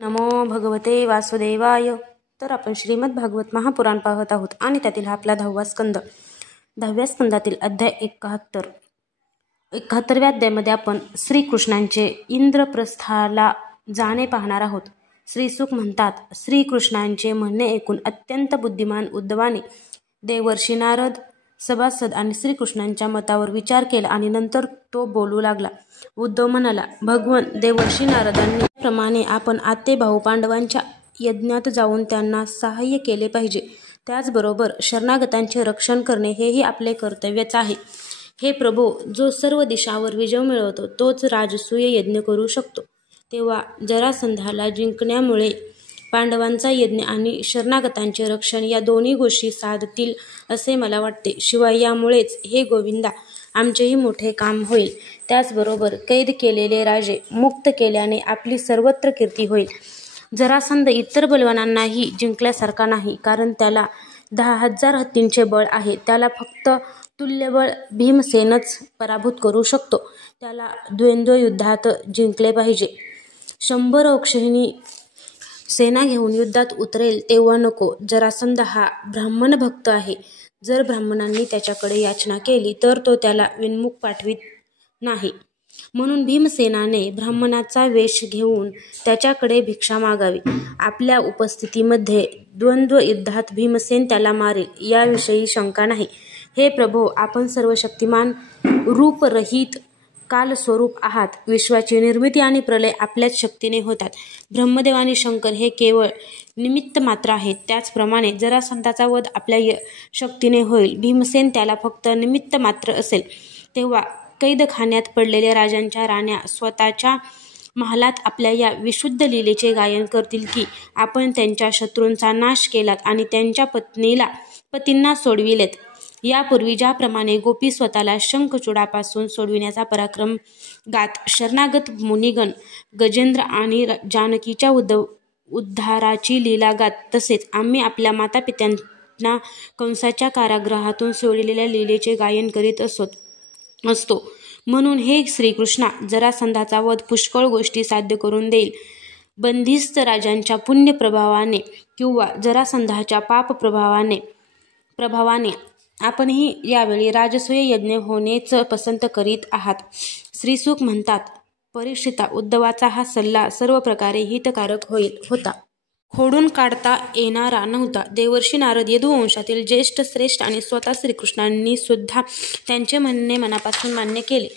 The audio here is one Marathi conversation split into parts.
नमो भगवते वासुदेवाय. तर आपण श्रीमद भागवत महापुराण पाहत आहोत आणि त्यातील आपला 10वा स्कंद. 10व्या स्कंदातील अध्याय 71व्या अध्यायामध्ये आपण श्रीकृष्णांचे इंद्रप्रस्थाला जाणे पाहणार आहोत. श्रीसुख म्हणतात, श्रीकृष्णांचे म्हणणे ऐकून अत्यंत बुद्धिमान उद्धवाने देवर्षी नारद, सभासद आणि श्रीकृष्णांच्या मतावर विचार केला आणि नंतर तो बोलू लागला. उद्धव म्हणाला, भगवन देवर्षी नारदांनी प्रमाणे आपण आतेभाऊ पांडवांच्या यज्ञात जाऊन त्यांना सहाय्य केले पाहिजे. त्याचबरोबर शरणागतांचे रक्षण करणे हेही आपले कर्तव्यच आहे. हे प्रभो, जो सर्व दिशांवर विजय मिळवतो तोच राजसूय यज्ञ करू शकतो. तेव्हा जरासंधाला जिंकण्यामुळे पांडवांचा यज्ञ आणि शरणागतांचे रक्षण या दोन्ही गोष्टी साधतील असे मला वाटते. शिवाय यामुळेच हे गोविंदा आमचेही मोठे काम होईल. त्याचबरोबर कैद केलेले राजे मुक्त केल्याने आपली सर्वत्र कीर्ती होईल. जरासंध इतर बलवानांनाही जिंकल्यासारखा नाही, कारण त्याला 10,000 हत्तींचे बळ आहे. त्याला फक्त तुल्यबळ भीमसेनच पराभूत करू शकतो. त्याला द्वंद्वयुद्धात जिंकले पाहिजे. 100 अक्षौहिणी सेना घेऊन युद्धात उतरेल तेव्हा नको. जरासंध हा ब्राह्मण भक्त आहे. जर ब्राह्मणांनी त्याच्याकडे याचना केली तर तो त्याला विनमुख पाठवित नाही. म्हणून भीमसेनाने ब्राह्मणाचा वेश घेऊन त्याच्याकडे भिक्षा मागावी. आपल्या उपस्थितीमध्ये द्वंद्व युद्धात भीमसेन त्याला मारेल याविषयी शंका नाही. हे प्रभो, आपण सर्व शक्तिमान, रूपरहित कालस्वरूप आहात. विश्वाची निर्मिती आणि प्रलय आपल्याच शक्तीने होतात. ब्रह्मदेव आणि शंकर हे केवळ निमित्त मात्र आहेत. त्याचप्रमाणे जरासंधाचा वध आपल्या शक्तीने होईल. भीमसेन त्याला फक्त निमित्त मात्र असेल. तेव्हा कैदखान्यात पडलेल्या राजांच्या राण्या स्वतःच्या महालात आपल्या या विशुद्ध लीलेचे गायन करतील की आपण त्यांच्या शत्रूंचा नाश केलात आणि त्यांच्या पतींना सोडविलेत. यापूर्वी ज्याप्रमाणे गोपी स्वतःला शंखचूडापासून सोडविण्याचा पराक्रम गात शरणागत मुनिगण गजेंद्र आणि जानकीच्या उद्धाराची लीला गात, तसेच आम्ही आपल्या मातापित्यांना कंसाच्या कारागृहातून सोडलेल्या लीलेचे गायन करीत असतो. म्हणून हे श्रीकृष्णा, जरासंधाचा वध पुष्कळ गोष्टी साध्य करून देईल. बंदिस्त राजांच्या पुण्य प्रभावाने किंवा जरासंधाच्या पाप प्रभावाने आपणही यावेळी राजसूय यज्ञ होणेच पसंत करीत आहात. श्रीसुख म्हणतात, परीक्षिता, उद्धवाचा हा सल्ला सर्व प्रकारे हितकारक होता. खोडून काढता येणारा नव्हता. देवर्षी नारद यदुवंशातील ज्येष्ठ, श्रेष्ठ आणि स्वतः श्रीकृष्णांनी सुद्धा त्यांचे म्हणणे मनापासून मान्य केले.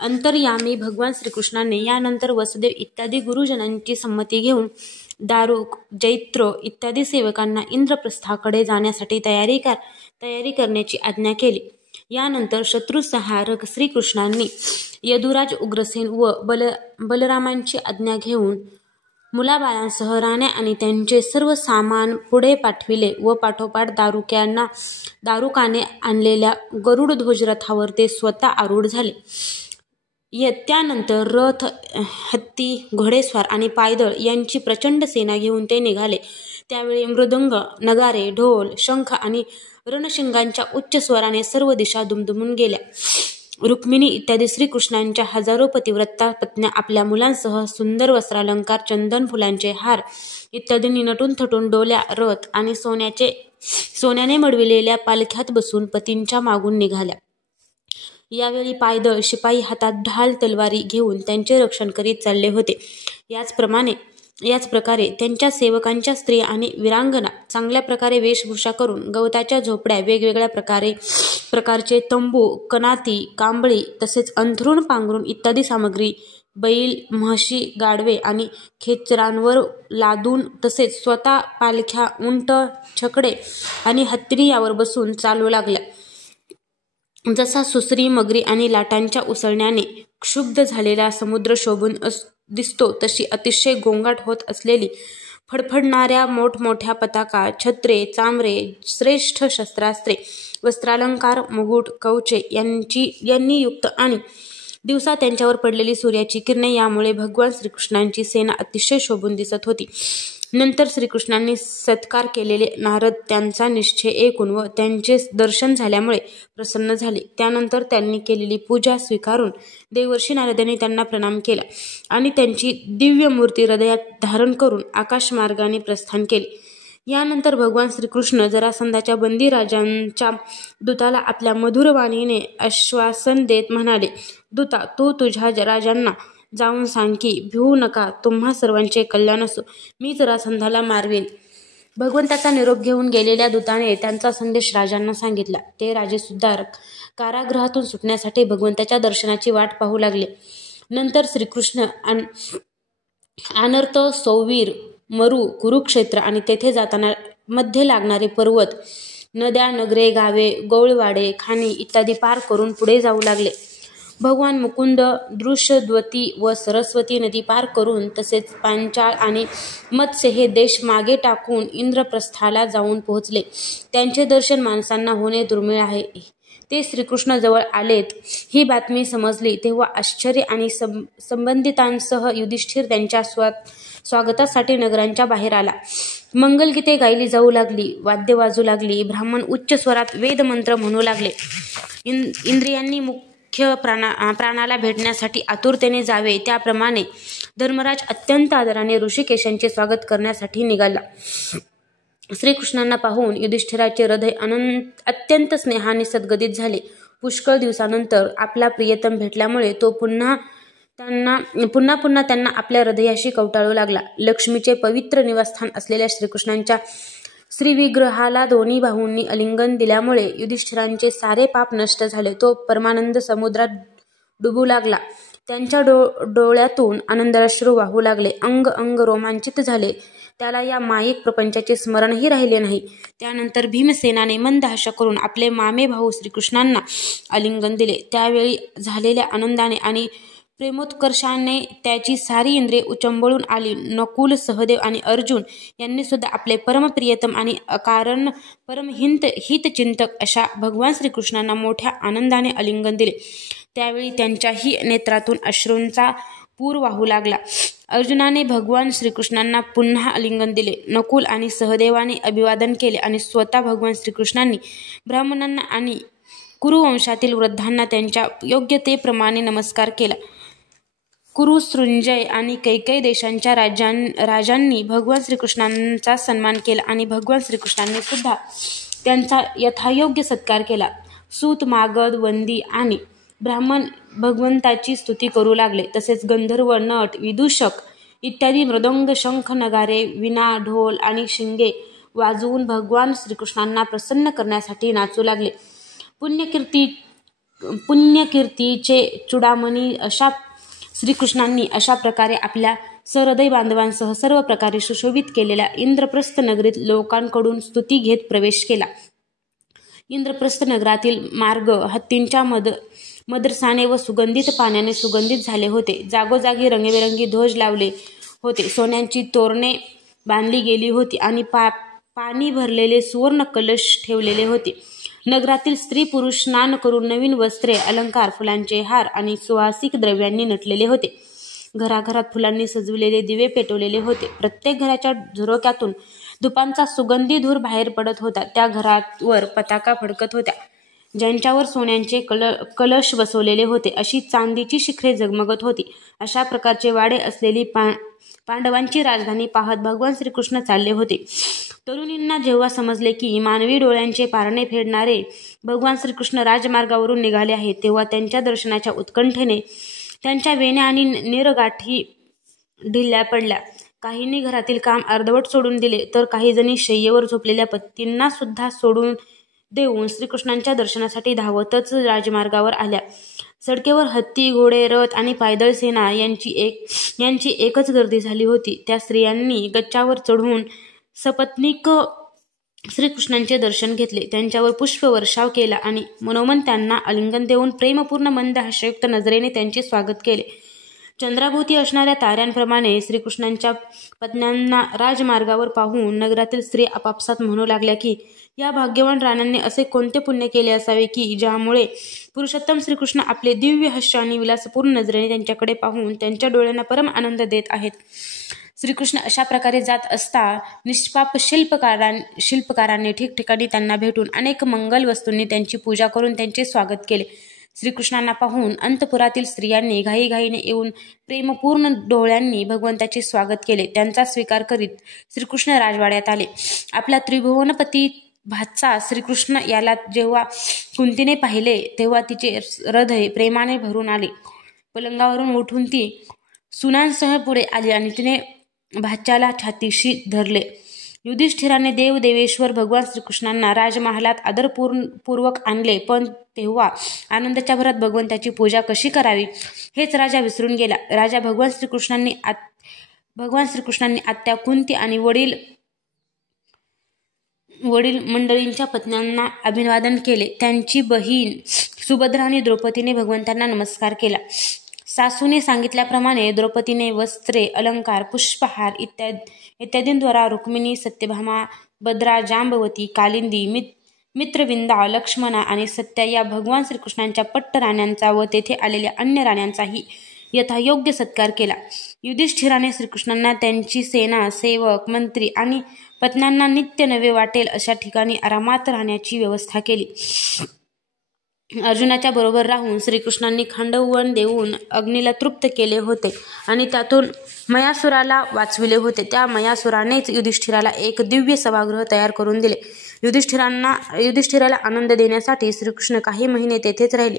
अंतर्यामी भगवान श्रीकृष्णाने यानंतर वसुदेव इत्यादी गुरुजनांची संमती घेऊन दारुक, जैत्र इत्यादी सेवकांना इंद्रप्रस्थाकडे जाण्यासाठी तयारी करण्याची आज्ञा केली. यानंतर शत्रुसंहारक श्रीकृष्णांनी यदुराज, उग्रसेन व बलरामांची आज्ञा घेऊन मुलाबाळांसह राण्या आणि त्यांचे सर्व सामान पुढे पाठविले व पाठोपाठ दारुकाने आणलेल्या गरुडध्वज रथावर ते स्वतः आरूढ झाले. त्यानंतर रथ, हत्ती, घोडेस्वार आणि पायदळ यांची प्रचंड सेना घेऊन ते निघाले. त्यावेळी मृदंग, नगारे, ढोल, शंख आणि रणशिंगांच्या उच्च स्वराने सर्व दिशा दुमदुमून गेल्या. रुक्मिणी इत्यादी श्रीकृष्णांच्या हजारो पतिव्रता पत्न्या आपल्या मुलांसह सुंदर वस्त्रालंकार, चंदन, फुलांचे हार इत्यादींनी नटून थटून डोल्या, रथ आणि सोन्याने मढविलेल्या पालख्यात बसून पतींच्या मागून निघाल्या. यावेळी पायदळ शिपाई हातात ढाल तलवारी घेऊन त्यांचे रक्षण करीत चालले होते. याच प्रकारे त्यांच्या सेवकांच्या स्त्रिया आणि वीरांगना चांगल्या प्रकारे वेशभूषा करून गवताच्या झोपड्या, वेगवेगळ्या प्रकारचे तंबू, कनाती, कांबळी तसेच अंथरूण, पांघरूण इत्यादी सामग्री बैल, म्हशी, गाढवे आणि खेचरांवर लादून, तसेच स्वतः पालख्या, उंट, छकडे आणि हत्ती यावर बसून चालू लागल्या. जसा सुसरी, मगरी आणि लाटांच्या उसळण्याने क्षुब्ध झालेला समुद्र शोभून दिसतो, तशी अतिशय गोंगाट होत असलेली, फडफडणाऱ्या मोठमोठ्या पताका, छत्रे, चांबरे, श्रेष्ठ शस्त्रास्त्रे, वस्त्रालंकार, मुकुट, कवचे यांनी युक्त आणि दिवसा त्यांच्यावर पडलेली सूर्याची किरणे यामुळे भगवान श्रीकृष्णांची सेना अतिशय शोभून दिसत होती. नंतर श्रीकृष्णांनी सत्कार केलेले नारद त्यांचा निश्चय ऐकून व त्यांचे दर्शन झाल्यामुळे प्रसन्न झाले. त्यानंतर त्यांनी केलेली पूजा स्वीकारून देवर्षी नारदांनी त्यांना प्रणाम केला आणि त्यांची दिव्य मूर्ती हृदयात धारण करून आकाशमार्गाने प्रस्थान केले. यानंतर भगवान श्रीकृष्ण जरासंधाच्या बंदी राजांच्या दूताला आपल्या मधुर वाणीने आश्वासन देत म्हणाले, दूता, तू तुझ्या राजांना जाऊन सांग की भिवू नका, तुम्हा सर्वांचे कल्याण असो, मी जरासंधाला मारवेन. भगवंताचा निरोप घेऊन गेलेल्या दूताने त्यांचा संदेश राजांना सांगितला. ते राजेसुद्धा कारागृहातून सुटण्यासाठी भगवंताच्या दर्शनाची वाट पाहू लागले. नंतर श्रीकृष्ण अनर्थ, सौवीर, मरु, कुरुक्षेत्र आणि तेथे जाताना मध्ये लागणारे पर्वत, नद्या, नगरे, गावे, गौळवाडे, खाणी इत्यादी पार करून पुढे जाऊ लागले. भगवान मुकुंद दृश्यद्वती व सरस्वती नदी पार करून तसेच पांचाळ आणि मत्स्य हे देश मागे टाकून इंद्रप्रस्थाला जाऊन पोहोचले. त्यांचे दर्शन माणसांना होणे दुर्मिळ आहे. ते श्रीकृष्ण जवळ आलेत ही बातमी समजली तेव्हा आश्चर्य आणि संबंधितांसह युधिष्ठिर त्यांच्या स्वागतासाठी नगरांच्या बाहेर आला. मंगलगीते गायली जाऊ लागली, वाद्य वाजू लागली, ब्राह्मण उच्च स्वरात वेदमंत्र म्हणू लागले. इंद्रियांनी मुख्य प्राणाला भेटण्यासाठी आतुरतेने जावे त्याप्रमाणे धर्मराज अत्यंत आदराने ऋषिकेशांचे स्वागत करण्यासाठी निघाला. श्रीकृष्णांना पाहून युधिष्ठिराचे हृदय अत्यंत स्नेहाने सद्गदित झाले. पुष्कळ दिवसानंतर आपला प्रियतम भेटल्यामुळे तो पुन्हा त्यांना आपल्या हृदयाशी कवटाळू लागला. लक्ष्मीचे पवित्र निवासस्थान असलेल्या श्रीकृष्णांच्या श्रीविग्रहाला दोन्ही बाहूंनी आलिंगन दिल्यामुळे युधिष्ठिरांचे सारे पाप नष्ट झाले. तो परमानंद समुद्रात डुबू लागला. त्यांच्या डोळ्यातून आनंदाश्रू वाहू लागले. अंग अंग रोमांचित झाले. त्याला या मायिक प्रपंचाचे स्मरणही राहिले नाही. त्यानंतर भीमसेनाने मंद हास्य करून आपले मामे भाऊ श्रीकृष्णांना आलिंगन दिले. त्यावेळी झालेल्या आनंदाने आणि प्रेमोत्कर्षाने त्याची सारी इंद्रिये उचंबळून आली. नकुल, सहदेव आणि अर्जुन यांनी सुद्धा आपले परमप्रियतम आणि अकारण हितचिंतक अशा भगवान श्रीकृष्णांना मोठ्या आनंदाने आलिंगन दिले. त्यावेळी त्यांच्याही नेत्रातून अश्रूंचा पूर वाहू लागला. अर्जुनाने भगवान श्रीकृष्णांना पुन्हा आलिंगन दिले. नकुल आणि सहदेवाने अभिवादन केले आणि स्वतः भगवान श्रीकृष्णांनी ब्राह्मणांना आणि कुरुवंशातील वृद्धांना त्यांच्या योग्यतेप्रमाणे नमस्कार केला. कुरुसृंजय आणि कैकेय देशांच्या राजांनी भगवान श्रीकृष्णांचा सन्मान केला आणि भगवान श्रीकृष्णांनी सुद्धा त्यांचा यथायोग्य सत्कार केला. सूत, मागध, वंदी आणि ब्राह्मण भगवंताची स्तुती करू लागले. तसेच गंधर्व, नट, विदूषक इत्यादी मृदंग, शंख, नगारे, विणा, ढोल आणि शिंगे वाजवून भगवान श्रीकृष्णांना प्रसन्न करण्यासाठी नाचू लागले. पुण्यकीर्तीचे चूडामणी अशा श्रीकृष्णांनी अशा प्रकारे आपल्या सहृदय बांधवांसह सर्व प्रकारे सुशोभित केलेल्या इंद्रप्रस्थ नगरीत लोकांकडून स्तुती घेत प्रवेश केला. इंद्रप्रस्थ नगरातील मार्ग हत्तींच्या मदरसाने व सुगंधित पाण्याने सुगंधित झाले होते. जागोजागी रंगीबेरंगी ध्वज लावले होते. सोन्यांची तोरणे बांधली गेली होती आणि पाणी भरलेले सुवर्ण कलश ठेवलेले होते. नगरातील स्त्री पुरुष स्नान करून नवीन वस्त्रे, अलंकार, फुलांचे हार आणि सुवासिक द्रव्यांनी नटलेले होते. घराघरात फुलांनी सजविलेले दिवे पेटवलेले होते. प्रत्येक घराच्या झुरोक्यातून धुपांचा सुगंधी धूर बाहेर पडत होता. त्या घरावर पताका फडकत होत्या ज्यांच्यावर सोन्यांचे कलश बसवलेले होते. अशी चांदीची शिखरे झगमगत होती. अशा प्रकारचे वाडे असलेली पांडवांची राजधानी पाहत भगवान श्रीकृष्ण चालले होते. तरुणींना जेव्हा समजले की मानवी डोळ्यांचे पारणे फेडणारे भगवान श्रीकृष्ण राजमार्गावरून निघाले आहेत तेव्हा त्यांच्या दर्शनाच्या उत्कंठेने त्यांच्या वेण्या आणि नेरगाठी ढिल्या पडल्या. काहींनी घरातील काम अर्धवट सोडून दिले तर काही जणी शय्येवर झोपलेल्या पतींना सुद्धा सोडून देऊन श्रीकृष्णांच्या दर्शनासाठी धावतच राजमार्गावर आल्या. सडकेवर हत्ती, घोडे, रथ आणि पायदळ सेना यांची एकच गर्दी झाली होती. त्या स्त्रियांनी गच्च्यावर चढून सपत्नीक श्रीकृष्णांचे दर्शन घेतले. त्यांच्यावर पुष्पवर्षाव केला आणि मनोमन त्यांना आलिंगन देऊन प्रेमपूर्ण मंद हास्ययुक्त नजरेने त्यांचे स्वागत केले. चंद्राभोवती असणाऱ्या ताऱ्यांप्रमाणे श्रीकृष्णांच्या पत्न्यांना राजमार्गावर पाहून नगरातील स्त्री आपापसात म्हणू लागल्या की या भाग्यवान राण्यांनी असे कोणते पुण्य केले असावे की ज्यामुळे पुरुषोत्तम श्रीकृष्ण आपले दिव्य हास्य आणि विलासपूर्ण नजरेने त्यांच्याकडे पाहून त्यांच्या डोळ्यांना परम आनंद देत आहेत. श्रीकृष्ण अशा प्रकारे जात असता निष्पाप शिल्पकारांनी ठिकठिकाणी त्यांना भेटून अनेक मंगल वस्तूंनी त्यांची पूजा करून त्यांचे स्वागत केले. श्रीकृष्णांना पाहून अंतपुरातील स्त्रियांनी घाईघाईने येऊन प्रेमपूर्ण डोळ्यांनी भगवंताचे स्वागत केले. त्यांचा स्वीकार करीत श्रीकृष्ण राजवाड्यात आले. आपला त्रिभुवनपती भाचा श्रीकृष्ण याला जेव्हा कुंतीने पाहिले तेव्हा तिचे हृदय प्रेमाने भरून आले. पलंगावरून उठून ती सुनांसह पुढे आली आणि तिने भाच्याला छातीशी धरले. युधिष्ठिराने देवेश्वर भगवान श्रीकृष्णांना राजमहालात आदरपूर्वक आणले, पण तेव्हा आनंदाच्या भरात भगवंताची पूजा कशी करावी हेच राजा विसरून गेला. राजा भगवान श्रीकृष्णांनी आत्या कुंती आणि वडील मंडळींच्या पत्न्यांना अभिवादन केले. त्यांची बहीण सुभद्रा आणि द्रौपदीने भगवंतांना नमस्कार केला. सासूने सांगितल्याप्रमाणे द्रौपदीने वस्त्रे, अलंकार, पुष्पहार इत्यादींद्वारा रुक्मिणी, सत्यभामा, भद्रा, जांबवती, कालिंदी, मित्रविंदा, लक्ष्मणा आणि सत्या या भगवान श्रीकृष्णांच्या पट्ट राण्यांचा व तेथे आलेल्या अन्य राण्यांचाही यथायोग्य सत्कार केला. युधिष्ठिराने श्रीकृष्णांना त्यांची सेना, सेवक, मंत्री आणि पत्न्यांना नित्य नवे वाटेल अशा ठिकाणी आरामात राहण्याची व्यवस्था केली. अर्जुनाच्या बरोबर राहून श्रीकृष्णांनी खांडवण देऊन अग्नीला तृप्त केले होते आणि त्यातून मयासुराला वाचविले होते. त्या मयासुरानेच युधिष्ठिराला एक दिव्य सभागृह तयार करून दिले. युधिष्ठिराला आनंद देण्यासाठी श्रीकृष्ण काही महिने तेथेच राहिले.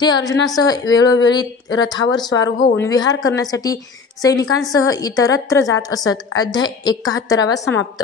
ते अर्जुनासह वेळोवेळी रथावर स्वार होऊन विहार करण्यासाठी सैनिकांसह इतरत्र जात असत. अध्याय 71 समाप्त.